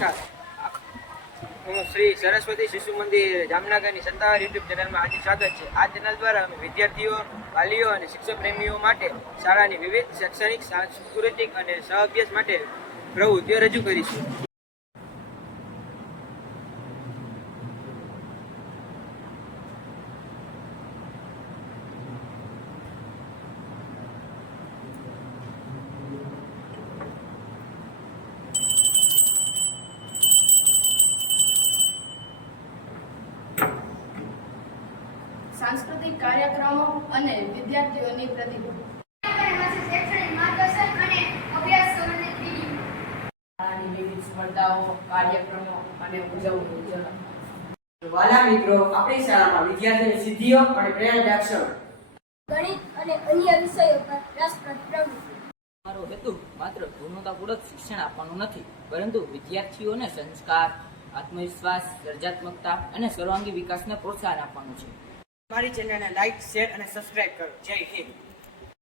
હું શ્રી સરસ્વતી શિશુ મંદિર જામનગરની સત્તાવાર યુટ્યુબ ચેનલમાં આજે સ્વાગત છે. આ ચેનલ દ્વારા અમે વિદ્યાર્થીઓ, વાલીઓ અને શિક્ષક પ્રેમીઓ માટે શાળાની વિવિધ શૈક્ષણિક, સાંસ્કૃતિક અને સહ-અભ્યાસ માટે પ્રવૃત્તિઓ રજૂ કરીશું. સાંસ્કૃતિક કાર્યક્રમો અને વિદ્યાર્થીઓની પ્રતિભા. શૈક્ષણિક માર્ગદર્શન અને અભ્યાસ સંબંધિત વિડીયો. શાળાની વિવિધ સ્પર્ધાઓ, કાર્યક્રમો અને ઉજવણી. વાલા મિત્રો, આપણી શાળામાં વિદ્યાર્થીઓની સિદ્ધિઓ અને પ્રેરણાદાયક ક્ષણો. ગણિત અને અન્ય વિષયો પર રસપ્રદ પ્રવૃત્તિ. મારો હેતુ માત્ર પૂર્ણતાપૂર્વક શિક્ષણ આપવાનું નથી, પરંતુ વિદ્યાર્થીઓને સંસ્કાર, આત્મવિશ્વાસ, સર્જનાત્મકતા અને સર્વાંગી વિકાસને પ્રોત્સાહન આપવાનું છે. મારી ચેનલને લાઈક, શેર અને સબસ્ક્રાઇબ કરો. જય હિન્દ.